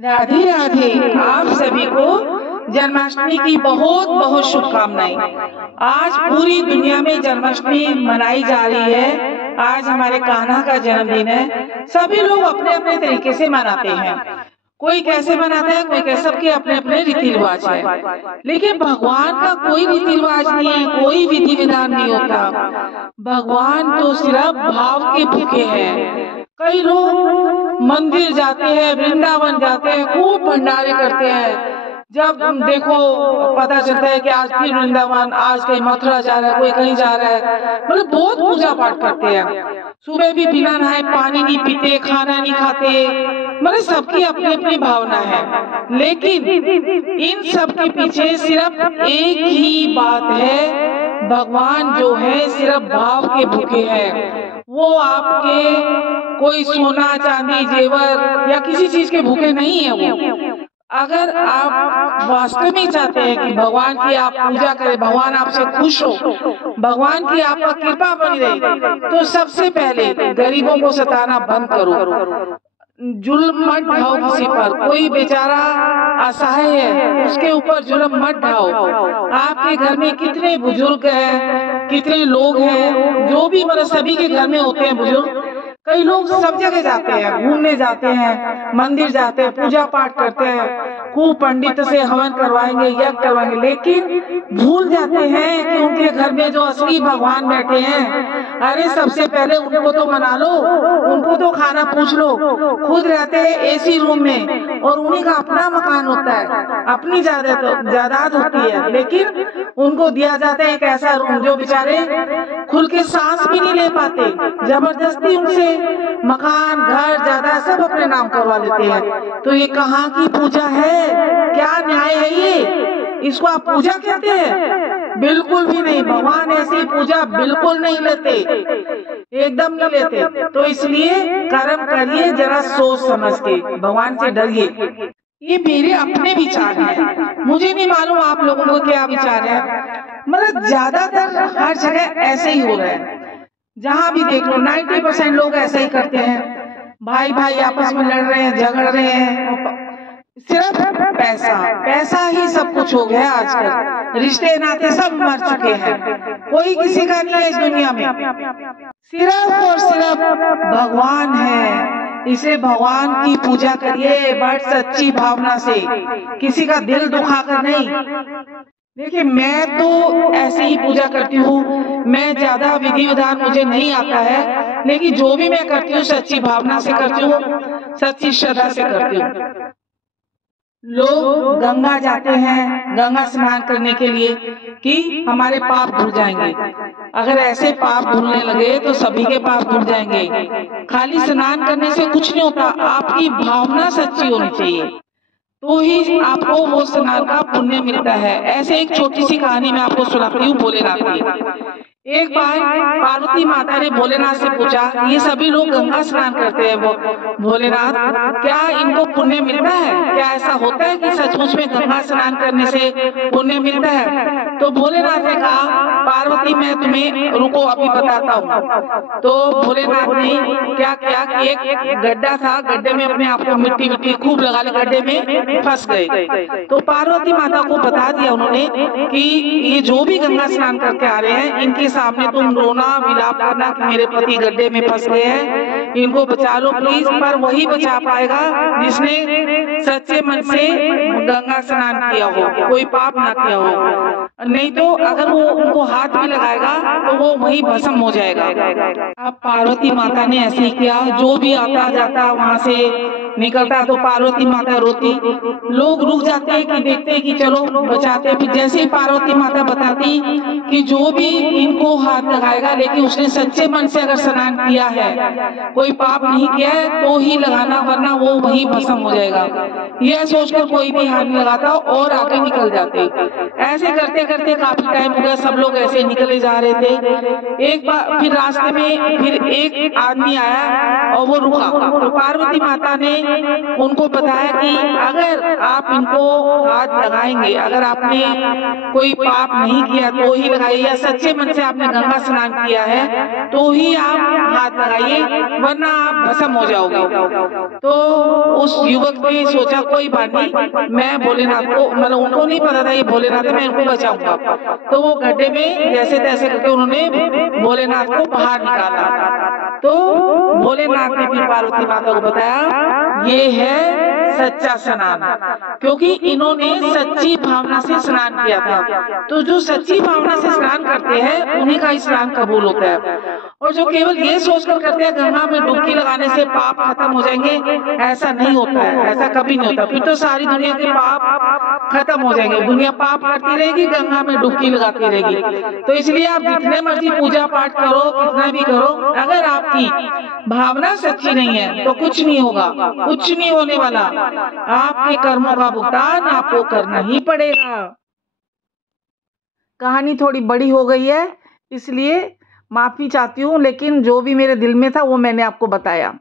राधे राधे। आप सभी को जन्माष्टमी की बहुत बहुत शुभकामनाएं। आज पूरी दुनिया में जन्माष्टमी मनाई जा रही है। आज हमारे कान्हा का जन्मदिन है। सभी लोग अपने अपने तरीके से मनाते हैं। कोई कैसे मनाता है, कोई कैसे, सबके अपने अपने रीति रिवाज है। लेकिन भगवान का कोई रीति रिवाज नहीं है, कोई विधि विधान नहीं होता। भगवान तो सिर्फ भाव के भूखे हैं। कई लोग मंदिर जाते हैं, वृंदावन जाते हैं, खूब भंडारे करते हैं। जब देखो पता चलता है कि आज फिर वृंदावन, आज कहीं मथुरा जा रहा है, कोई कहीं जा रहा है, मतलब बहुत पूजा पाठ करते हैं। सुबह भी बिना नहाए पानी नहीं पीते, खाना नहीं खाते, मतलब सबकी अपनी अपनी भावना है। लेकिन इन सब के पीछे सिर्फ एक ही बात है, भगवान जो है सिर्फ भाव के भूखे हैं। वो आपके कोई सोना चांदी जेवर या किसी चीज के भूखे नहीं है। वो अगर आप वास्तव में चाहते हैं कि भगवान की आप पूजा करें, भगवान आपसे खुश हो, भगवान की आप पर कृपा बनी रहे, तो सबसे पहले गरीबों को सताना बंद करो। जुल्म मत ढाओ किसी पर। कोई बेचारा असहाय है, उसके ऊपर जुल्म मत ढाओ। आपके घर में कितने बुजुर्ग हैं, कितने लोग हैं, जो भी मतलब सभी के घर में होते हैं बुजुर्ग। कई लोग सब जगह जाते हैं, घूमने जाते हैं, मंदिर जाते हैं, पूजा पाठ करते हैं, खूब पंडित से हवन करवाएंगे, यज्ञ करवाएंगे, लेकिन भूल जाते हैं कि उनके घर में जो असली भगवान बैठे हैं। अरे सबसे पहले उनको तो मना लो, उनको तो खाना पूछ लो। खुद रहते हैं एसी रूम में और उन्हीं का अपना मकान होता है, अपनी जायदाद होती है, लेकिन उनको दिया जाता है एक ऐसा रूम जो बेचारे खुल के सांस भी नहीं ले पाते। जबरदस्ती उनसे मकान, घर, जायदाद सब अपने नाम करवा लेते हैं। तो ये कहाँ की पूजा है? क्या न्याय है ये? इसको आप पूजा कहते हैं? बिल्कुल भी नहीं। भगवान ऐसी पूजा बिल्कुल नहीं लेते, एकदम नहीं लेते। तो इसलिए कर्म करिए जरा सोच समझ के, भगवान से डरिए। ये मेरे अपने विचार हैं, मुझे नहीं मालूम आप लोगों को क्या विचार है। मतलब ज्यादातर हर जगह ऐसे ही हो रहा है, जहाँ भी देख लो 90% लोग ऐसे ही करते हैं। भाई भाई आपस में लड़ रहे हैं, झगड़ रहे हैं, सिर्फ पैसा पैसा ही सब कुछ हो गया आजकल। रिश्ते नाते सब मर चुके हैं, कोई किसी का नहीं है इस दुनिया में। सिर्फ और सिर्फ भगवान है। इसे भगवान की पूजा करिए बड़ सच्ची भावना से, किसी का दिल दुखाकर नहीं। देखिए मैं तो ऐसे ही पूजा करती हूँ, मैं ज्यादा विधि विधान मुझे नहीं आता है, लेकिन जो भी मैं करती हूँ सच्ची भावना से करती हूँ, सच्ची श्रद्धा से करती हूँ। लोग गंगा जाते हैं गंगा स्नान करने के लिए कि हमारे पाप धुल जाएंगे। अगर ऐसे पाप धुलने लगे तो सभी के पाप धुल जाएंगे। खाली स्नान करने से कुछ नहीं होता, आपकी भावना सच्ची होनी चाहिए, तो ही आपको वो स्नान का पुण्य मिलता है। ऐसे एक छोटी सी कहानी मैं आपको सुनाती हूँ भोलेनाथ की। एक बार पार्वती माता ने भोलेनाथ से पूछा, ये सभी लोग गंगा स्नान करते हैं, वो भोलेनाथ क्या इनको पुण्य मिलता है? क्या ऐसा होता है कि सचमुच में गंगा स्नान करने से पुण्य मिलता है? तो भोलेनाथ ने कहा, पार्वती मैं तुम्हें रुको अभी बताता हूँ। तो भोलेनाथ ने क्या किया कि एक गड्ढा था, गड्ढे में अपने आप को मिट्टी मिट्टी खूब लगा ली, गड्ढे में फंस गए। तो पार्वती माता को बता दिया उन्होंने कि ये जो भी गंगा स्नान करके आ रहे हैं, इनके सामने तुम रोना विलाप करना कि मेरे पति गड्ढे में फंस गए हैं, इनको बचा लो प्लीज। पर वही बचा पाएगा जिसने सच्चे मन से गंगा स्नान किया हो, कोई पाप ना किया हो। नहीं तो अगर वो उनको हाथ भी लगाएगा तो वो वही भस्म हो जाएगा। अब पार्वती माता ने ऐसे ही किया, जो भी आता जाता वहां से निकलता तो पार्वती माता रोती। लोग रुक जाते हैं कि देखते हैं कि चलो बचाते हैं। फिर जैसे ही पार्वती माता बताती कि जो भी इनको हाथ लगाएगा, लेकिन उसने सच्चे मन से अगर स्नान किया है, कोई पाप नहीं किया है, तो ही लगाना, वरना वो वही भस्म हो जाएगा। यह सोचकर कोई भी हाथ नहीं लगाता और आगे निकल जाते। ऐसे करते करते काफी टाइम हो गया, सब लोग ऐसे निकले जा रहे थे। एक बार फिर रास्ते में फिर एक आदमी आया और वो रुका। तो पार्वती माता ने उनको बताया कि अगर आप इनको हाथ लगाएंगे, अगर आपने कोई पाप नहीं किया तो ही लगाइए, या सच्चे मन से आपने गंगा स्नान किया है तो ही आप हाथ लगाइए, वरना आप भस्म हो जाओगे। तो उस युवक ने सोचा कोई बात नहीं, मैं भोलेनाथ को, मतलब उनको नहीं पता था ये भोलेनाथ है, मैं इनको बचाऊंगा। तो वो गड्ढे में जैसे तैसे करके उन्होंने भोलेनाथ को बाहर निकाला। तो भोलेनाथ ने फिर पार्वती माता को बताया ये है सच्चा स्नान, क्योंकि इन्होंने सच्ची भावना से स्नान किया था। तो जो सच्ची भावना से स्नान करते हैं उन्हीं का स्नान कबूल होता है, और जो केवल ये सोचकर करते हैं गंगा में डुबकी लगाने से पाप खत्म हो जाएंगे, ऐसा नहीं होता है, ऐसा कभी नहीं होता। फिर तो सारी दुनिया के पाप खत्म हो जाएंगे, दुनिया पाप करती रहेगी, गंगा में डुबकी लगाती रहेगी। तो इसलिए आप जितने मर्जी पूजा पाठ करो, कितना भी करो, अगर आपकी भावना सच्ची नहीं है तो कुछ नहीं होगा, कुछ नहीं होने वाला। आपके कर्मों का भुगतान आपको करना ही पड़ेगा। कहानी थोड़ी बड़ी हो गई है, इसलिए माफी चाहती हूँ, लेकिन जो भी मेरे दिल में था वो मैंने आपको बताया।